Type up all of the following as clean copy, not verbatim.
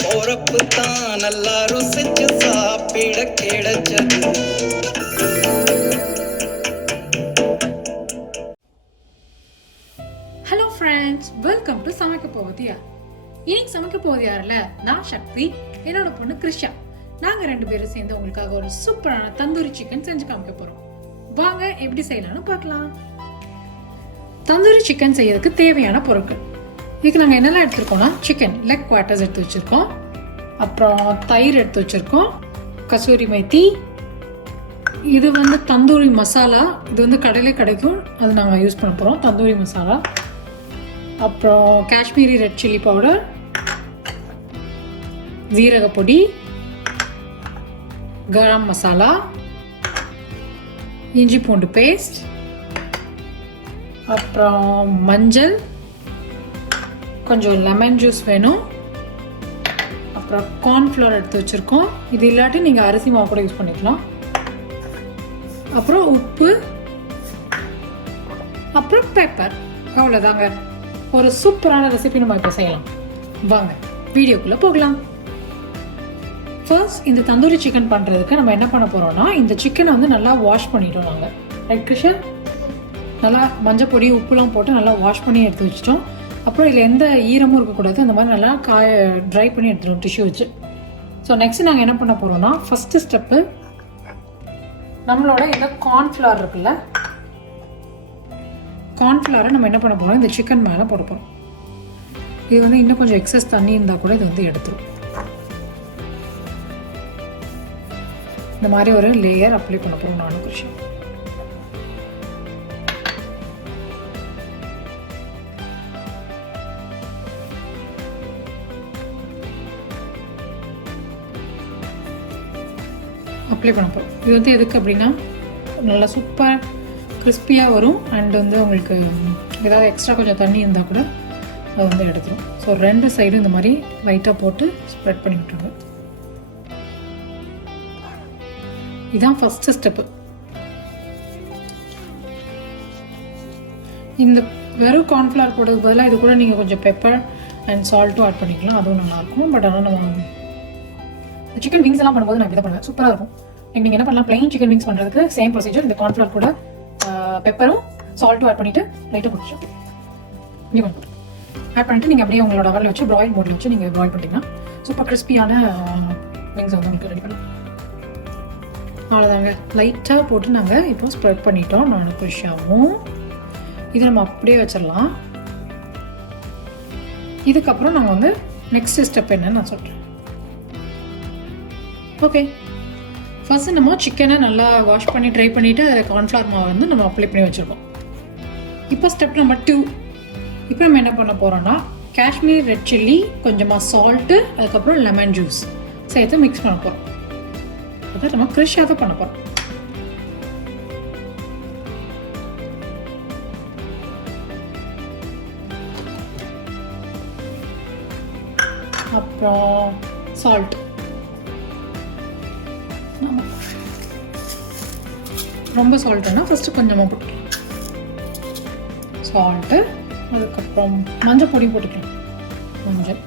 போறப்பு தான் நல்லா ருசிச்சு சாப்பிட கிடைச்சது. ஹலோ ஃப்ரெண்ட்ஸ், வெல்கம் டு சமைக்க போவதியா. இன்னைக்கு சமைக்க போவது யாரில்ல, நான் சக்தி, என்னோட பொண்ணு கிருஷா. நாங்க 2 பேரும் சேர்ந்து உங்களுக்காக ஒரு சூப்பரான தந்தூரி சிக்கன் செஞ்சு காமிக்க போறோம். வாங்க எப்படி செய்யலாம்னு பார்க்கலாம். தந்தூரி சிக்கன் செய்யறதுக்கு தேவையான பொருட்கள் இதுக்கு நாங்கள் என்னெல்லாம் எடுத்துருக்கோம்னா, சிக்கன் லெக் குவார்ட்டர்ஸ் எடுத்து வச்சுருக்கோம், அப்புறம் தயிர் எடுத்து வச்சுருக்கோம், கசூரி மேத்தி, இது வந்து தந்தூரி மசாலா, இது வந்து கடையிலே கிடைக்கும், அது நாங்கள் யூஸ் பண்ண போகிறோம் தந்தூரி மசாலா, அப்புறம் Kashmiri red chilli powder, ஜீரகப்பொடி, garam masala, இஞ்சி பூண்டு பேஸ்ட், அப்புறம் மஞ்சள், கொஞ்சம் லெமன் ஜூஸ் வேணும், அப்புறம் கார்ன்ஃப்ளவர் எடுத்து வச்சுருக்கோம், இது இல்லாட்டி நீங்கள் அரிசி மாவு கூட யூஸ் பண்ணிக்கலாம், அப்புறம் உப்பு, அப்புறம் பெப்பர். அவ்வளோதாங்க. ஒரு சூப்பரான ரெசிபி நம்ம இப்போ செய்யலாம். வாங்க வீடியோக்குள்ளே போகலாம். ஃபர்ஸ்ட் இந்த தந்தூரி சிக்கன் பண்ணுறதுக்கு நம்ம என்ன பண்ண போகிறோம்னா, இந்த சிக்கனை வந்து நல்லா வாஷ் பண்ணிட்டோம் நாங்கள். ரைட் கிருஷ்ணா? நல்லா மஞ்சள் பொடி உப்புலாம் போட்டு நல்லா வாஷ் பண்ணி எடுத்து வச்சிட்டோம். அப்புறம் இதில் எந்த ஈரமும் இருக்கக்கூடாது, அந்த மாதிரி நல்லா ட்ரை பண்ணி எடுத்துடும் டிஷ்யூ வச்சு. ஸோ நெக்ஸ்ட் நாங்கள் என்ன பண்ண போகிறோம்னா, ஃபஸ்ட்டு ஸ்டெப்பு நம்மளோட இந்த கார்ன்ஃப்ளவர் இருக்குல்ல, கார்ன்ஃப்ளவரை நம்ம என்ன பண்ண போகிறோம், இந்த சிக்கன் மேலே போட போகிறோம். இது வந்து இன்னும் கொஞ்சம் எக்ஸஸ் தண்ணி இருந்தால் கூட இது வந்து எடுத்துரும். இந்த மாதிரி ஒரு லேயர் அப்ளை பண்ண போகிறோம் நானும் கிருஷ்ணன். அப்ளை பண்ண போகிறோம். இது வந்து எதுக்கு அப்படின்னா, நல்லா சூப்பர் கிறிஸ்பியாக வரும். அண்ட் வந்து உங்களுக்கு ஏதாவது எக்ஸ்ட்ரா கொஞ்சம் தண்ணி இருந்தால் கூட அதை வந்து எடுத்துரும். ஸோ 2 சைடும் இந்த மாதிரி லைட்டாக போட்டு ஸ்ப்ரெட் பண்ணி விட்டுருங்க. இதுதான் ஃபஸ்ட்டு ஸ்டெப்பு. இந்த வெறும் கார்ன்ஃப்ளவர் போடுறதுக்கு பதிலாக இது கூட நீங்கள் கொஞ்சம் பெப்பர் அண்ட் சால்ட்டும் ஆட் பண்ணிக்கலாம், அதுவும் நல்லாயிருக்கும். பட் ஆனால் நம்ம சிக்கன் விங்ஸ் எல்லாம் பண்ணும்போது நான் இப்படி தான் பண்ணுவேன், சூப்பராக இருக்கும். நீங்கள் என்ன பண்ணலாம், பிளைன் சிக்கன் விங்ஸ் பண்ணுறதுக்கு சேம் ப்ரொசீஜர். இந்த கார்ன்ஃப்ளவர் கூட பெப்பரும் சால்ட்டும் ஆட் பண்ணிவிட்டு லைட்டாக பிடிச்சோம் இப்படி பண்ணுவோம். ஆட் பண்ணிவிட்டு நீங்கள் அப்படியே உங்களோட அவரில் வச்சு ப்ராயில் மோடில் வச்சு நீங்கள் ப்ராயில் பண்ணிட்டீங்கன்னா சூப்பர் கிறிஸ்பியான விங்ஸ் வந்து உங்களுக்கு ரெடி பண்ணலாம். அவ்வளோதாங்க. லைட்டாக போட்டு நாங்கள் இப்போ ஸ்ப்ரெட் பண்ணிட்டோம் நானும் கிருஷாவும். இது நம்ம அப்படியே வச்சிடலாம். இதுக்கப்புறம் நாங்கள் வந்து நெக்ஸ்ட் ஸ்டெப் என்னன்னு நான் சொல்கிறேன். ஓகே, ஃபஸ்ட்டு நம்ம சிக்கனை நல்லா வாஷ் பண்ணி ட்ரை பண்ணிவிட்டு அதில் கார்ன்ஃப்ளவர் மாவு வந்து நம்ம அப்ளை பண்ணி வச்சுருக்கோம். இப்போ ஸ்டெப் நம்பர் 2. இப்போ நம்ம என்ன பண்ண போகிறோம்னா, காஷ்மீரி ரெட் சில்லி, கொஞ்சமாக சால்ட்டு, அதுக்கப்புறம் லெமன் ஜூஸ் சேர்த்து மிக்ஸ் பண்ண போகிறோம். அதை நம்ம கிருஷாக தான் பண்ண போகிறோம். அப்புறம் சால்ட், ரொம்ப சால்ட்டுன்னா ஃபஸ்ட்டு கொஞ்சமாக போட்டுக்கலாம் சால்ட்டு. அதுக்கப்புறம் மஞ்சள் பொடி போட்டுக்கலாம், மஞ்சள்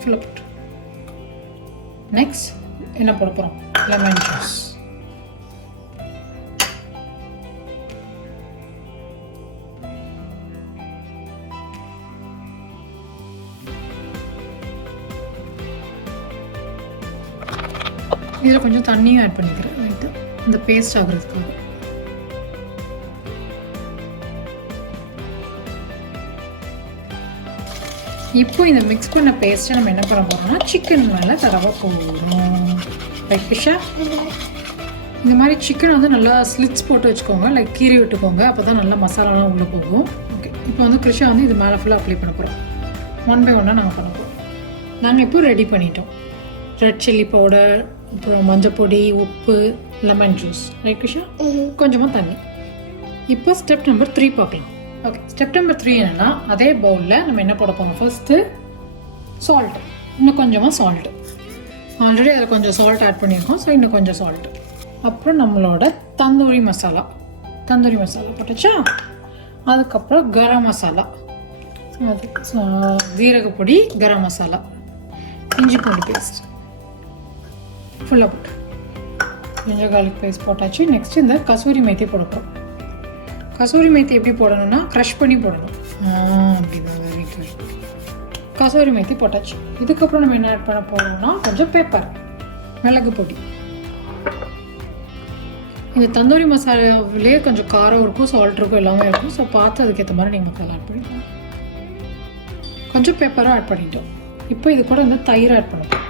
ஃபுல்லாக போட்டு. நெக்ஸ்ட் என்ன போட போகிறோம், லெமன் ஜூஸ். இதில் கொஞ்சம் தண்ணியும் ஆட் பண்ணிக்கிறேன் லைட்டாக, இந்த பேஸ்ட் ஆகுறதுக்காக. இப்போ இந்த மிக்ஸ் பண்ண பேஸ்ட்டை நம்ம என்ன பண்ண போகிறோம்னா, சிக்கன் மேலே தடவை போடுறோம். லைக் ஃபிஷ்ஷா இந்த மாதிரி சிக்கன் வந்து நல்லா ஸ்லிட்ஸ் போட்டு வச்சுக்கோங்க, லைக் கீறி விட்டுக்கோங்க, அப்போ தான் நல்லா மசாலாலாம் உள்ளே போகும். ஓகே, இப்போ வந்து கிருஷா வந்து இது மேலே ஃபுல்லாக அப்ளை பண்ண போகிறோம். 1 by 1 நாங்கள் பண்ண போகிறோம். நாங்கள் இப்போ ரெடி பண்ணிட்டோம். ரெட் சில்லி பவுடர், அப்புறம் மஞ்சள் பொடி, உப்பு, லெமன் ஜூஸ், ரைட் கிருஷா, கொஞ்சமாக தண்ணி. இப்போ ஸ்டெப் நம்பர் 3 பார்க்கலாம். ஓகே, ஸ்டெப் நம்பர் 3 என்னென்னா, அதே பவுலில் நம்ம என்ன போட போகிறோம், ஃபர்ஸ்ட்டு சால்ட், இன்னும் கொஞ்சமாக சால்ட்டு. ஆல்ரெடி அதில் கொஞ்சம் சால்ட் ஆட் பண்ணியிருக்கோம், ஸோ இன்னும் கொஞ்சம் சால்ட்டு. அப்புறம் நம்மளோட தந்தூரி மசாலா போட்டுச்சா. அதுக்கப்புறம் கரம் மசாலா, அது ஜீரகப்பொடி, கரம் மசாலா, இஞ்சி பூண்டு பேஸ்ட் ஃபுல்லாக போட்டு ஜிஞ்சர் கார்லிக் பேஸ்ட் போட்டாச்சு. நெக்ஸ்ட் இந்த கசூரி மேத்தி போட போகிறோம். கசூரி மேத்தி எப்படி போடணும்னா க்ரஷ் பண்ணி போடணும். அப்படிதான், வெரி குட். கசூரி மேத்தி போட்டாச்சு. இதுக்கப்புறம் நம்ம என்ன ஆட் பண்ண போகிறோம்னா கொஞ்சம் பெப்பர், மிளகு பொடி. இந்த தந்தூரி மசாலாவிலே கொஞ்சம் காரம் இருக்கும், சால்ட் இருக்கும், எல்லாமே இருக்கும். ஸோ பார்த்து அதுக்கேற்ற மாதிரி நீங்கள் மசாலா ஆட் பண்ணிக்கணும். கொஞ்சம் பெப்பரும் ஆட் பண்ணிட்டோம். இப்போ இது கூட வந்து தயிர் ஆட் பண்ணுவோம்.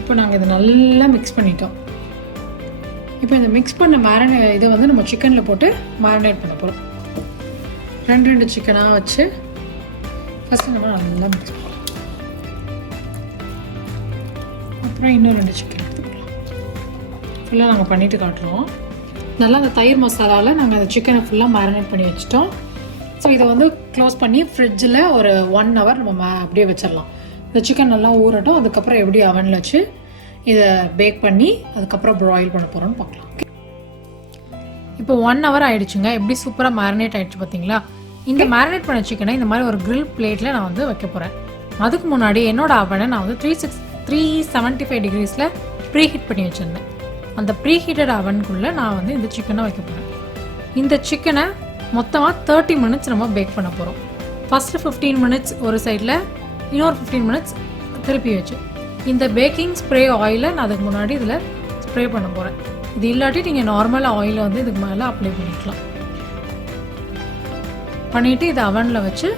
இப்போ நாங்கள் இதை நல்லா மிக்ஸ் பண்ணிட்டோம். இப்போ இந்த மிக்ஸ் பண்ண இதை வந்து நம்ம சிக்கனில் போட்டு மேரினேட் பண்ண போகிறோம். 2 சிக்கனாக வச்சு ஃபஸ்ட்டு நம்ம நல்லா மிக்ஸ் பண்ணலாம். அப்புறம் இன்னும் 2 சிக்கன் எடுத்துக்கலாம். ஃபுல்லாக நாங்கள் பண்ணிவிட்டு காட்டுறோம். நல்லா அந்த தயிர் மசாலாவில் நாங்கள் அந்த சிக்கனை ஃபுல்லாக மேரினேட் பண்ணி வச்சுட்டோம். ஸோ இதை வந்து க்ளோஸ் பண்ணி ஃப்ரிட்ஜில் ஒரு 1 hour நம்ம அப்படியே வச்சிடலாம். இந்த சிக்கன் நல்லா ஊறட்டும். அதுக்கப்புறம் எப்படி அவனில் வச்சு இதை பேக் பண்ணி அதுக்கப்புறம் ப்ராயில் பண்ண போகிறோன்னு பார்க்கலாம். இப்போ 1 hour ஆகிடுச்சுங்க. எப்படி சூப்பராக மேரினேட் ஆகிடுச்சு பார்த்தீங்களா? இந்த மேரினேட் பண்ண சிக்கனை இந்த மாதிரி ஒரு கிரில் பிளேட்டில் நான் வந்து வைக்க போகிறேன். அதுக்கு முன்னாடி என்னோட அவனை நான் வந்து 375 degreesல ப்ரீ ஹீட் பண்ணி வச்சுருந்தேன். அந்த ப்ரீ ஹீட்டட் அவனுக்குள்ளே நான் வந்து இந்த சிக்கனை வைக்க போகிறேன். இந்த சிக்கனை மொத்தமாக 30 minutes நம்ம பேக் பண்ண போகிறோம். ஃபஸ்ட்டு 15 minutes ஒரு சைடில், இன்னொரு 15 minutes திருப்பி வச்சு. இந்த பேக்கிங் ஸ்ப்ரே ஆயிலை நான் அதுக்கு முன்னாடி இதில் ஸ்ப்ரே பண்ண போகிறேன். இது இல்லாட்டி நீங்கள் நார்மல் ஆயிலை வந்து இதுக்கு மேலே அப்ளை பண்ணிக்கலாம். பண்ணிவிட்டு இதை அவனில் வச்சு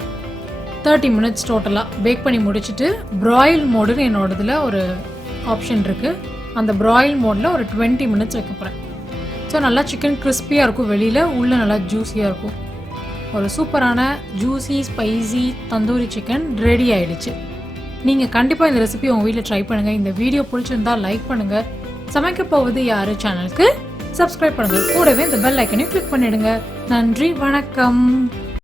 30 minutes டோட்டலாக பேக் பண்ணி முடிச்சுட்டு ப்ராயில் மோடுன்னு என்னோட இதில் ஒரு ஆப்ஷன் இருக்குது. அந்த ப்ராயில் மோடில் ஒரு 20 minutes வைக்க போகிறேன். ஸோ நல்லா சிக்கன் கிறிஸ்பியாக இருக்கும், வெளியில் உள்ளே நல்லா ஜூஸியாக இருக்கும். ஒரு சூப்பரான juicy spicy tandoori chicken ready ஆகிடுச்சு. நீங்கள் கண்டிப்பாக இந்த ரெசிபி உங்கள் வீட்டில் ட்ரை பண்ணுங்கள். இந்த வீடியோ பிடிச்சிருந்தா லைக் பண்ணுங்கள். சமைக்க போவது யார் சேனலுக்கு சப்ஸ்கிரைப் பண்ணுங்கள். கூடவே இந்த பெல் ஐக்கனையும் கிளிக் பண்ணிவிடுங்க. நன்றி, வணக்கம்.